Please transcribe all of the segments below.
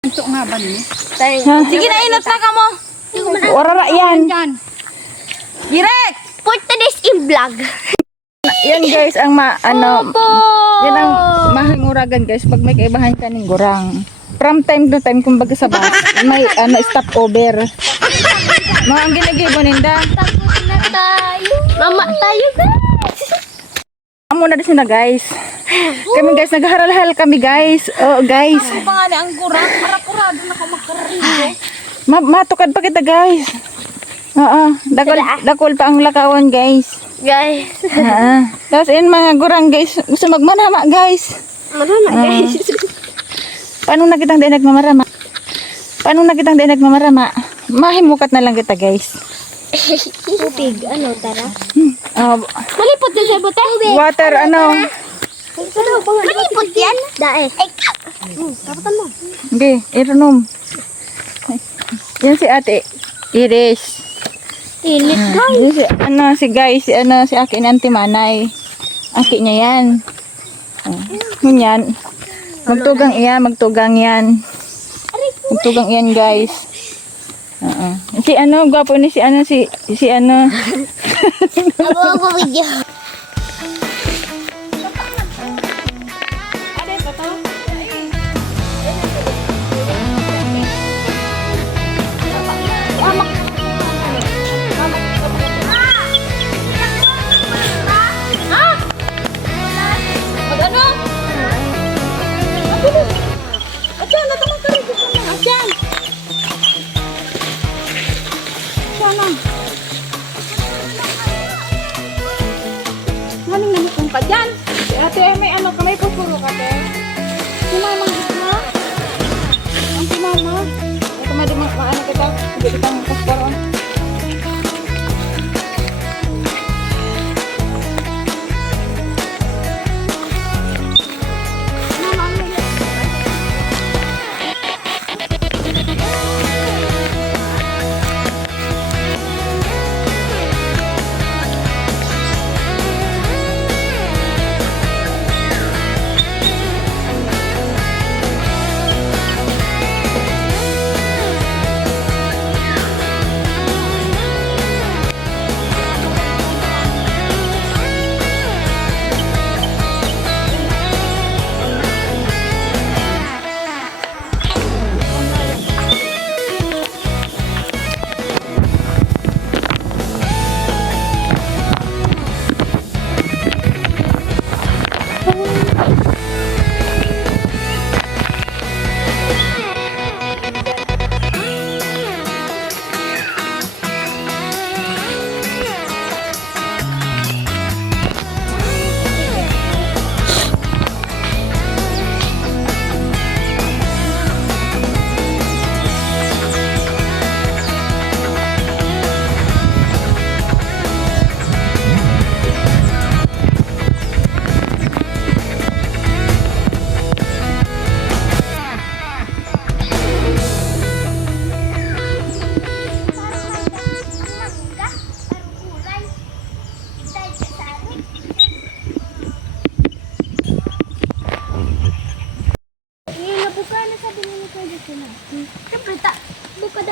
Ito nga ba ni? Sige na, inot na ka mo. Warara yan. Direct! For today's vlog. Yan guys, ang yan ang mahinguragan guys pag may kaibahan ka ng gurang. From time to time, kumbaga sa bus, may stop over. Mga ang ginagibo ninda. Tapos na tayo. Mama tayo guys. Amo na din na guys. Kami guys, nagharal-hal kami guys. Oh guys. Ang pangalan ang kurang, marapurado na ka magkararigo. Matukad pa kita guys. Oo, dakol pa ang lakawan guys. Guys. Tapos yun mga gurang guys, gusto magmanama guys. Marama guys. Paano na kitang di nagmamarama? Paano na kitang di nagmamarama? Mahimukat na lang kita guys. Tubig. Ano tara? Malipot din siya bote. Water Malipot yan. Dae. Tapatan mo. Okay, irunom. Yan si ate Iris. Init guys. Yan si guys, si akin Auntie Manay. Aki niya yan. Yan. Magtugang yan. Magtugang yan guys. Si gwapo ni si Abo video. Maning namukong ka dyan. Si ate, may pupuro ka, te. Si mama, ha? Ang si mama. Ito maano kita. Hindi kitang pasporon.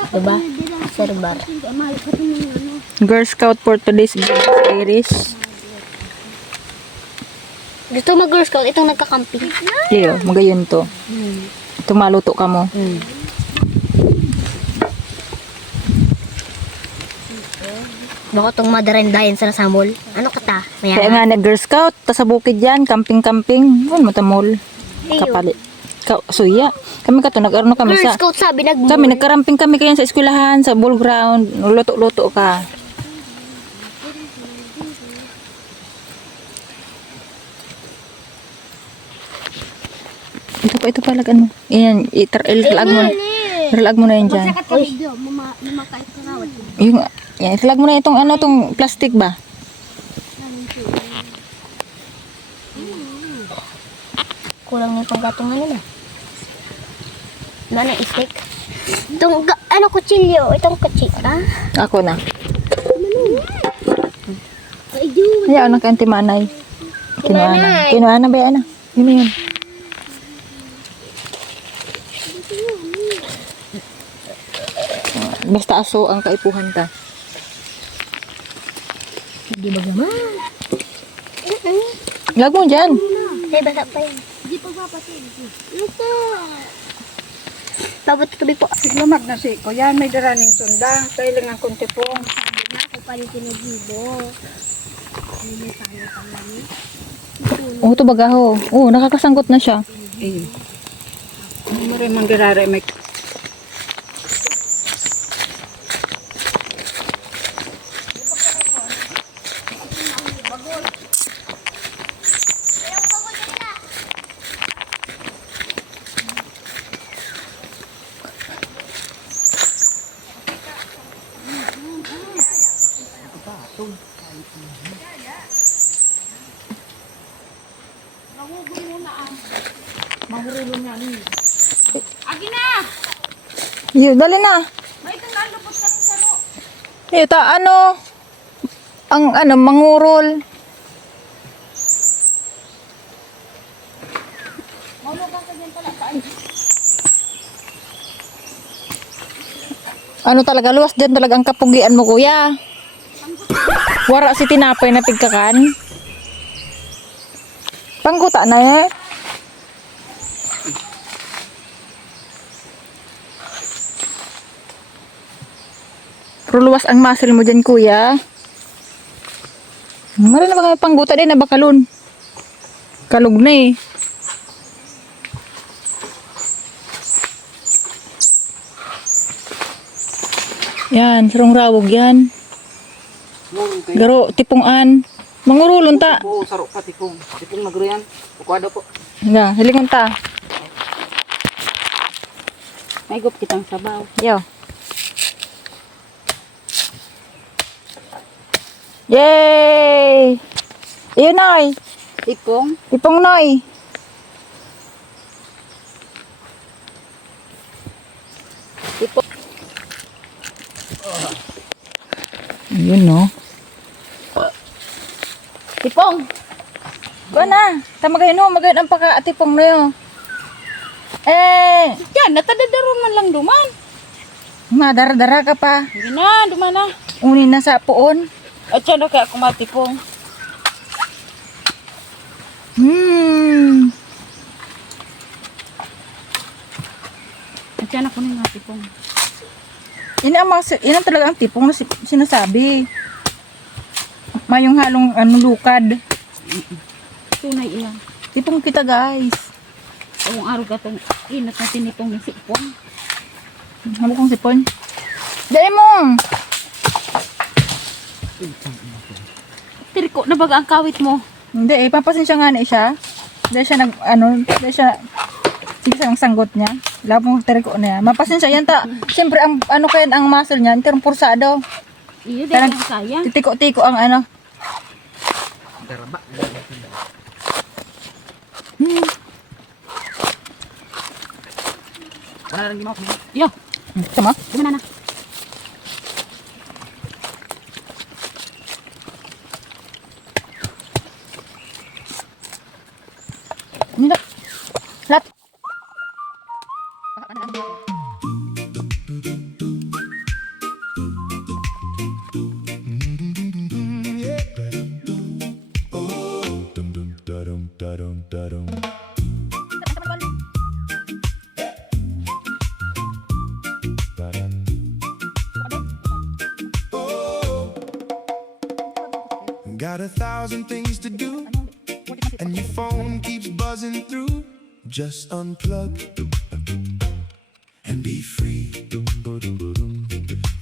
Diba? Serbar. Girl Scout for today's Iris. Gusto mag-Girl Scout, itong nagka-camping. Iyo, magayon to. Tumaluto ka mo. Baka itong madarendayan sa nasamol. Ano kata? Kaya nga nag-Girl Scout, ta sa bukid yan, camping-camping. Ano matamol? Kapalit. Suya. Kami ka to, nag-arno kami Girl sa... Scout sabi, Kami, nagkaramping kami kaya sa eskwelahan, sa ball ground. Luto-luto ka. Ito pala ano. Yan, ilag mo na yan dyan. Ilag mo na itong plastic ba? kulang na yung panggatungan nila. Ano istik? Itong, kutsilyo? Itong kutsilyo, Ako na. Ayaw na kanti manay. Kinuha na ba yan? Yun yun. Basta aso ang kaipuhan ta. Hindi ba naman? Lag mo dyan. Ay, basa pa yan. Hindi pa papasin. Ito. Tabot tubi po. Siglamag na si ko. Yan, may daraning sunda. Kailangan kong tipong. Ako pa rin tinagibo. Oh, ito bagaho. Oh, nakakasanggot na siya. Eh. Ano rin mang dirare may mahurulong na ni. Agi na! Yo, dali na. May itong lupot ka ng saro. Ito, ang mangurol. Maulugan ka dyan pala. Ano talaga, luwas dyan talaga ang kapugian mo, kuya. Wara si tinapay na pigkakan. Pangguta na eh. Pero luwas ang muscle mo dyan, kuya. Mara na ba kami pangguta din na bakalon? Kalog na eh. Yan, sarong rawog yan. Garo, tipungan. Mangurulon ta. Oo, saro pa tipong. Tipong nagro yan. Kukwado po. Nga, hilingon ta. May gup kitang sabaw. Yo. Yay! Iyon, Noy. Tipong. Tipong, Noy. Tipong. Ayun, no. Tipong. Kuha na. Tamagayin mo. Magayin ang pagka-tipong na yun. Eh, Yan, natadadaron man lang duman. madara-dara ka pa. Hindi na, duman na. Unin na sa puon. At siya na kaya kumatipong. At siya na kunin nga tipong. Yan ang talaga ang tipong na sinasabi. Mayong halong lukad. Tunay ilang. Tipong kita, guys. Ang araw ka itong inat na tinipong ng sipon. Hamo kong sipon. Dali mo. Tiriko na baga ang kawit mo. Hindi eh, papasensya nga na siya. Dahil siya dahil siya, sige sa sanggot niya. Labong teriko na yan. Mapasensya yan ta. Siyempre, ang kaya ang muscle niya, terong pursado. Iyo, di Parang- ko kaya. Titiko-tiko ang Wala lang ginawa. Yo, Sama? duman na. Hindi. Lap. Got 1,000 things to do, and your phone keeps buzzing through. Just unplug and be free.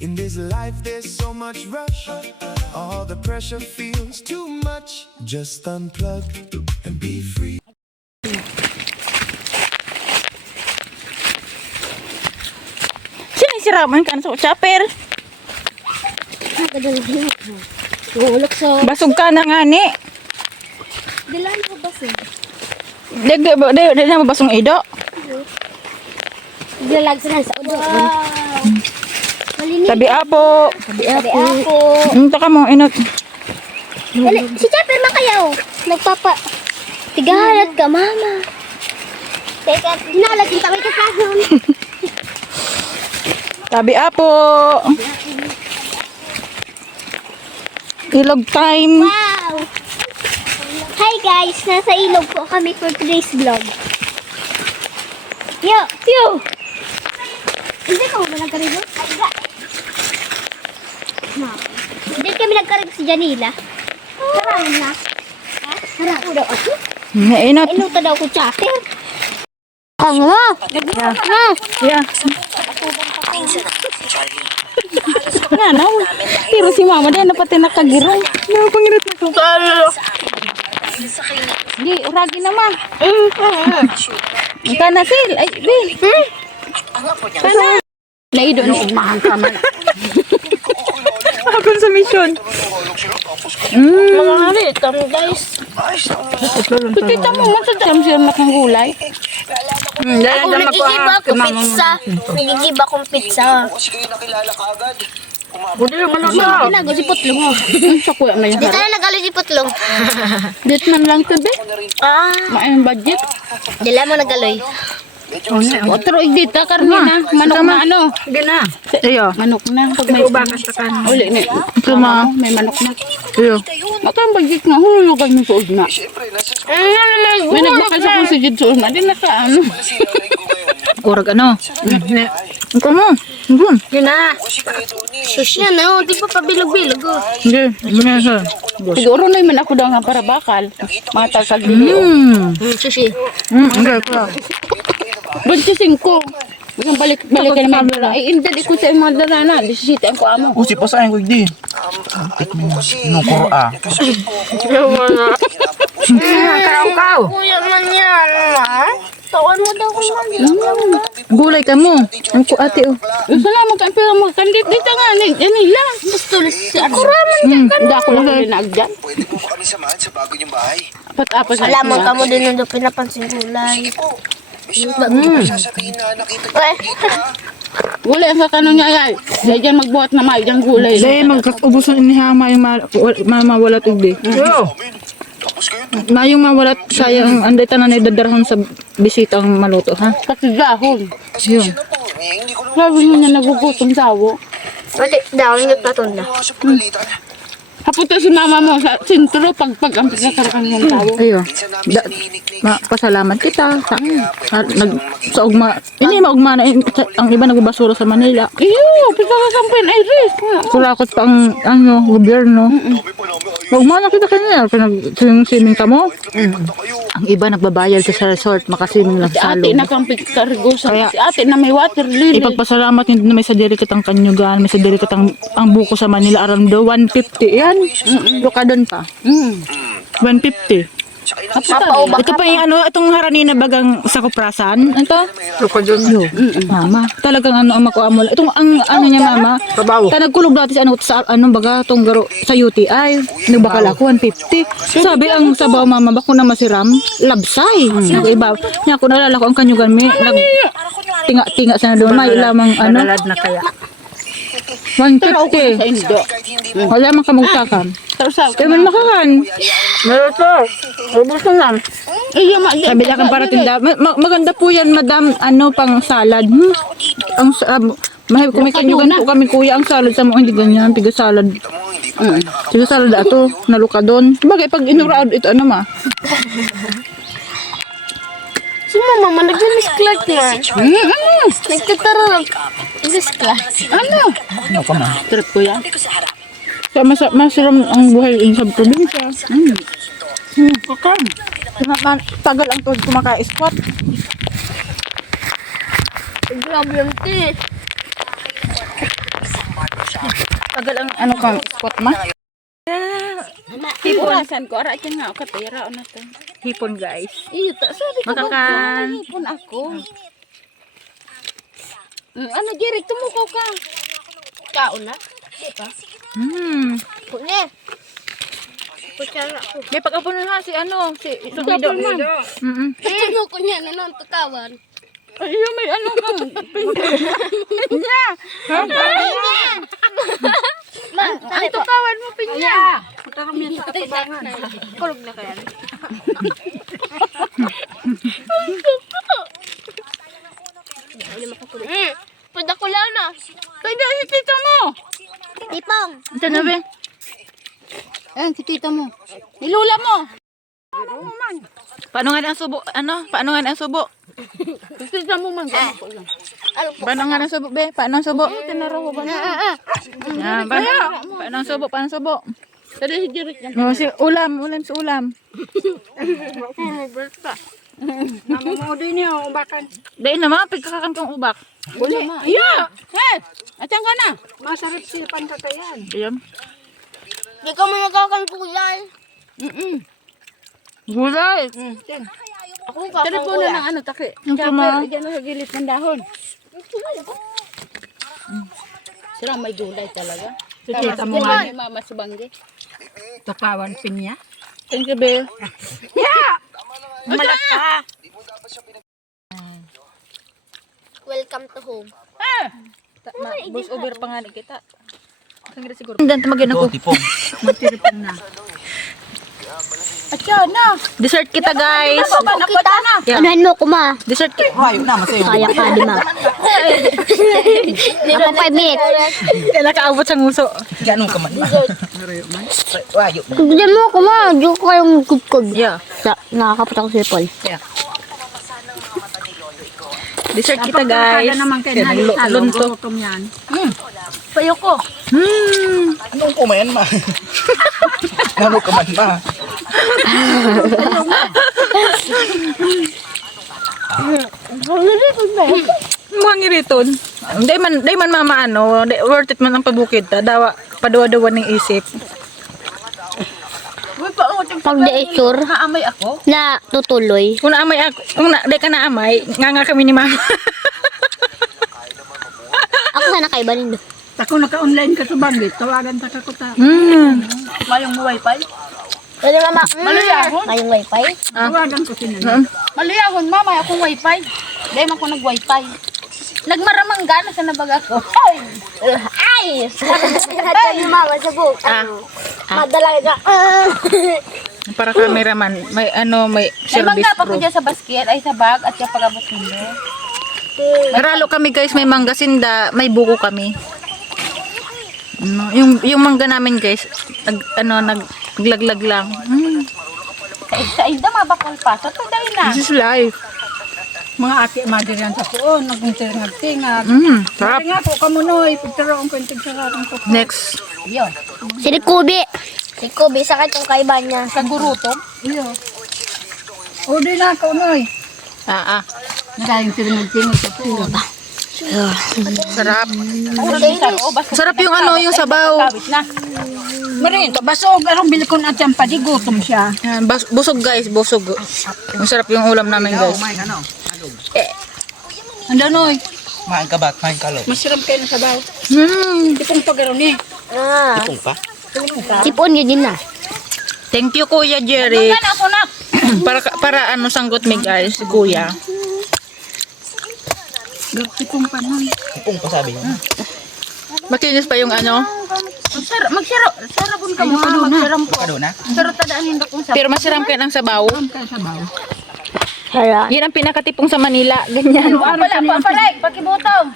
In this life, there's so much rush. All the pressure feels too much. Just unplug and be free. Sino yung siraman ka sa chopper? Nakadalagin. Tulog sa... Basog ka na nga ni. Dilan ko ba siya? Di na mabasong ido. Dilag sa sa ulo. Malinis. Tabi apo. Sabi ako. Ito ka mo, inot. Dali, si Chopper makayaw. Nagpapa... Tigahalat ka, mama. Teka, dinalat yung taway ka kanon. Tabi apo. Ilog time. Wow! Hi guys! Nasa ilog po kami for today's vlog. Yo! Yo! Hindi ka ba nagkarigo? Ay, ga! Hindi kami nagkarigo si Janila. Harang na. Ha? Harang ko daw ako. Mainat. Inuta daw ko chatter. Ano? Yeah. Nga na. Pero si mama din napati nakagirong. Napangirit na ko. Di, uragi naman. Ika na sil. Ay, di. Kana. Naido ni umahang ka man. Akon sa mission. Mga halit, guys. Kita mo man sa dam siya nakang gulay. Ako nagigiba akong pizza. Nagigiba akong pizza. Kasi kayo nakilala ka agad. Buti naman ako. Tinago si Putlong mo. Sa kuya na yung Dito harap. na nagalo si Putlong. Dito man lang tabi. Ah, Maayong budget. dila mo nagaloy. Otro igdita karni na. Manok na ano. Hindi na. Iyo. Manok na. Pag may ubakas sa kanan. Uli ni. Ito ma. May manok na. Iyo. Matang budget nga. Hulugan mo sa ugna. Siyempre, nasa May nagbakal sa kong sigid sa ugna. Di na ka ano. Kurag ano. Ito mo. Yun na. Sus yan, oh. Di pa pabilog-bilog, oh. Hindi. Siguro na man ako daw nga para bakal. Mata sa gili. Sushi. Hindi ka. 25. Yung balik-balik ka naman dala. Ay, hindi ko sa mga dala na. 17 ang ko amo. Usi pa sa ko di. Nukuro ah. Karaw-kaw. Kuya man yan, ma. Tawan mo daw kung man. Gulay ka mo. Ang ko ate oh. Salamat ka pero mo kandit dito nga nila. Gusto si ako raman. Hindi ako lang dinagdan. pwede po ba kami samahan sa bago niyong bahay? Apat-apat na. Salamat ka mo din nung pinapansin gulay. Miss Ma, hindi ko sasabihin na nakita niyo Eh. dito ha. Gulay ang kakano niya ay. Dahil dyan magbuhat na may dyan gulay. Dahil magkakubos na inihama yung mawalat ugdi. Tapos kayo, Mayong mawalat sayang anday tanan ay dadarhan sa bisitang maluto ha. Kasi dahon. Yun. na po. Hindi ko naman Sabi mo niya nagugutom sawo. Mati, daw yung nagtatun na. sa pagalitan. Haputa si mama mo sa sintro pag ang pagkakaroon ng tao. Ayo. Minsan namin siya niniknik. Pasalamat kita sa sa ugma. Ini maugma na ang iba nagbabasura sa Manila. Iyo, pagkakasampin ay ris. Kurakot pa ang ano, gobyerno. Maugma na kita kanya pinag-swimming ka mo. Ang iba nagbabayad sa resort, makaswimming lang sa salong. Ate na kang pagkargo sa si ate na may water lily. Ipagpasalamat hindi na may sadiri kitang kanyugan, may sadiri kitang ang buko sa Manila around 150 yan. Luka doon pa. 150. Ito pa yung ano, itong harani na bagang sa kuprasan. Ito? Luka doon. Mama, talagang ano ang makuha mo. Itong ang ano niya mama. Nagkulog dati sa ano, baga itong garo sa UTI. Nagbakal ako 150. Sabi ang sabaw mama, bako na masiram. Labsay. Iba. Niya ako nalala ko ang kanyugan may tinga-tinga sa na doon. May lamang ano. Na kaya. 150. Wala man kamugsakan. Kaya man makakan. Meron to. Ubus na lang. Sabi na kang para tinda. Maganda po yan, madam. Ano, pang salad. Ang mahal kung may kanyugan po kami kuya. Ang salad sa mga hindi ganyan. Tiga salad. Tiga salad ato. Naluka doon. Bagay, pag inuraad ito, ano ma? Si mama, nag-miss Clark man. Nagtatarap. Miss Clark. Ano? Ano ka ma? Trip ko yan. Masiram ang buhay sa probinsya. Kakam. Tagal ang tuhod kumaka-spot. Grabe yung tea. Tagal ang ano kang spot ma? Hipon. Saan ko? Ara nga. Katira na to. Hipon guys. Iyo, sabi ko Makakan. hipon ako. Ano, Jerry, tumukaw ka. Kaon na. Diba? Punya. Pucara ako. May pag-apunan ha si ano, si Subido. Ano ko niya, nanon tukawan. Ayun, may ano kang pinya. Ang tukawan mo, pinya. Kulog na kaya. Pwede ko lang na. Kaya si tita mo. Tipong. Ito na, be. Ayan, si tita mo. Nilula mo. Paano nga ang subo? Ano? Paano nga ang subo? Si tita mo man. Paano nga ang subo, be? Paano ang subo? Tinaraho ba na? Yan, paano ang subo? Paano ang subo? Tadi si Jirik yan. Oh, si ulam sa ulam. Namamudi niya, ubakan. Dahil naman, pagkakakan kang ubak. Buli. Iya! Hey! Atyan ka na. Masarap si pankakayan. Ayan. Di ka mo nagkakalkulay. Gulay. Ako Tadi po na ng ano, taki. Ang Kaya sama. pero, sa gilid ng dahon. Sila may gulay talaga. Si tita mo nga. Mama subangge. Takawan pinya. Thank you, be. Malak ka. Welcome to home. Boss over pa nga ni kita. Sanggira siguro. Dan tamagin ako. Tipong. Magtiripon na. Atyan na. Dessert kita, guys. Kita na. Yeah. Anuhan mo ko, ma. Dessert kita. Rayo na, masayo. Kaya ka, di ma. Ako 5 minutes. Kaya nakaabot sa nguso. Ganun ka man. Rayo. Kugdan mo ko, ma. Di ko kayong kugkog. Yeah. Nakakapot ako sa Paul. Dessert kita, guys. Kaya naman kayo na Lunto. gutom yan. Payo ko. Anong kumain ma? Anong kumain ma? Mga ngiriton. Day man mama ano, worth it man ang pabukid ta. Dawa, padawa-dawa ng isip. Pag de-sure, Naamay ako. na tutuloy. Kung naamay ako, day ka naamay, nga kami ni mama. Ako sana kay Balindo. Tako naka-online ka sa banggit. Tawagan ta ka ko ta. Mayong mo wifi? Pwede mama. Maluyahon? Ngayong wifi. Tawagan ko sila. Maluyahon, mama, akong wifi. Day man ko nag-wifi. Nagmaramangga na sa nabag ako. Ay! Ay! Yung mama sa buhok. Madala ka. Para cameraman, may may service pro. sa basket ay sa bag at yung pagabot nilo. Naralo kami guys, may manggasinda, may buko kami. Yung mangga namin guys, naglaglag lang. Sa ida mabakol pa. Sa to dahil na. This is life. Mga ati madir yan sa puon. Nagtingag-tingag. Sarap. Nga po kamunoy. Pagkaroon ko yung tigsarang ko. Next. Yun. Si Kubi. Si Kubi, sakit yung kaiban niya. Kagurutom. Yun. O di na kaunoy. Nagayong tingag-tingag sa puon. Sarap. Sarap yung yung sabaw. Marin, basog. Arong bilikon at yung padigutom siya. Yan, busog guys, busog. Masarap yung ulam namin guys. Andanoy. Main ka ba? Main ka lo. Masiram kayo na sabaw. Tipong pagaroon eh. Tipong pa? Tipon yun din na. Thank you Kuya Jerry. para sanggot mi guys, si Kuya. Tipong pa nun. Tipong pa sabi niya. Makinis pa yung Sarabon ka mo. Magsiram po. Kado na? Sarap tadaan yung dakong pero masiram kayo ng sabaw. kaya sabaw. Hala. Yan ang pinakatipong sa Manila. Ganyan. Palay, pakibutong.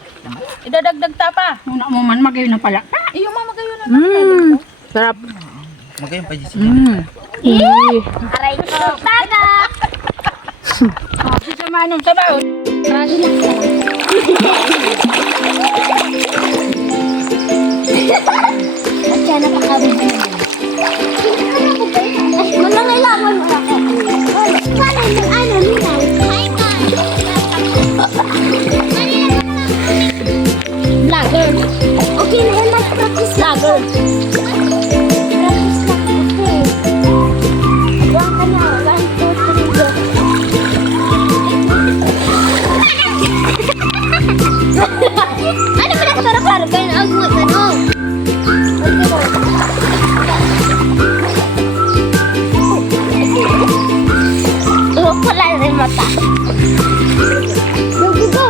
Idadagdag tapa. Una mo man, magayon na pala. Iyo mo magayon na. Sarap. Magayon pa dito. Aray ko. Taga! Si Samanong sabaw. At siya napakabig na yun. Manangailangan mo ako. Paano yung ano nila? Hi, vlogger. Okay na yan, mag-practice vlogger. Practice lang, okay. Diyan ka na. 1, 2, 3, go. Ano ba nagkara-kara kayo na agmot na no? Wala rin mata. Go, go, go.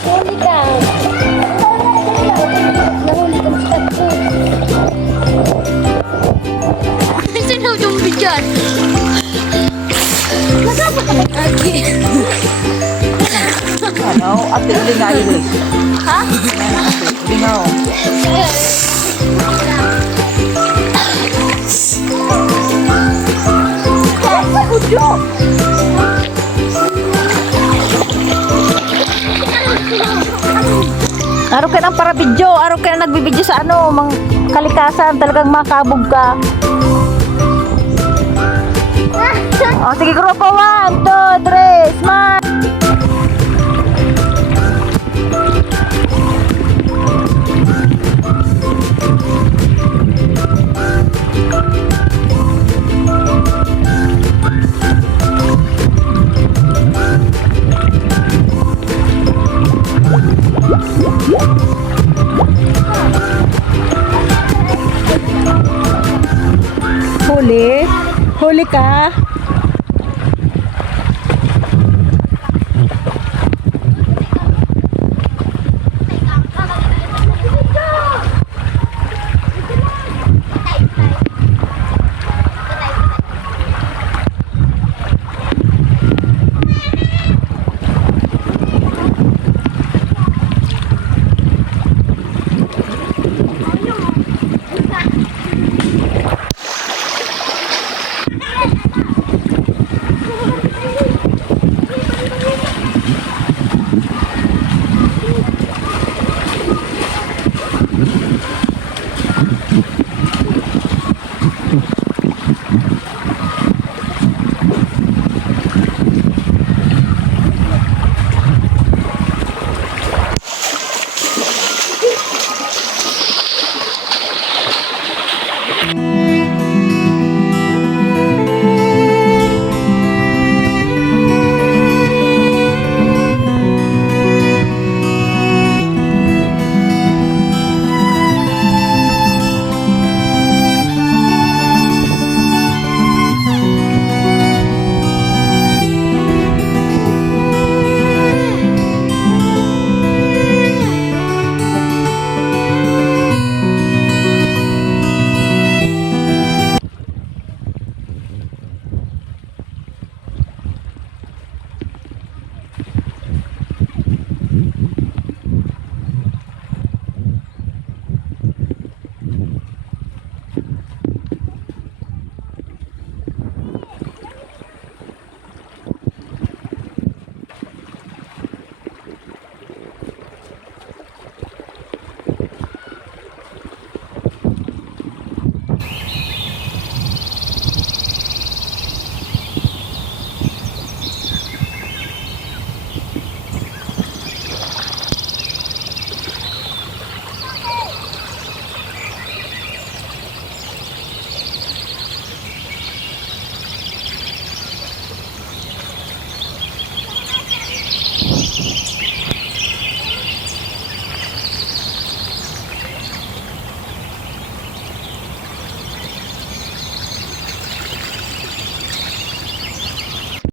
Nahuli ka. Ano? Ate, lingaw guys. Ha? Lingaw. Araw ka ng para video, araw ka na nagbibideo sa ano, mang kalikasan, talagang makabog ka. O, sige, grupo 1, 2, 3, smile! Huli? Huli ka?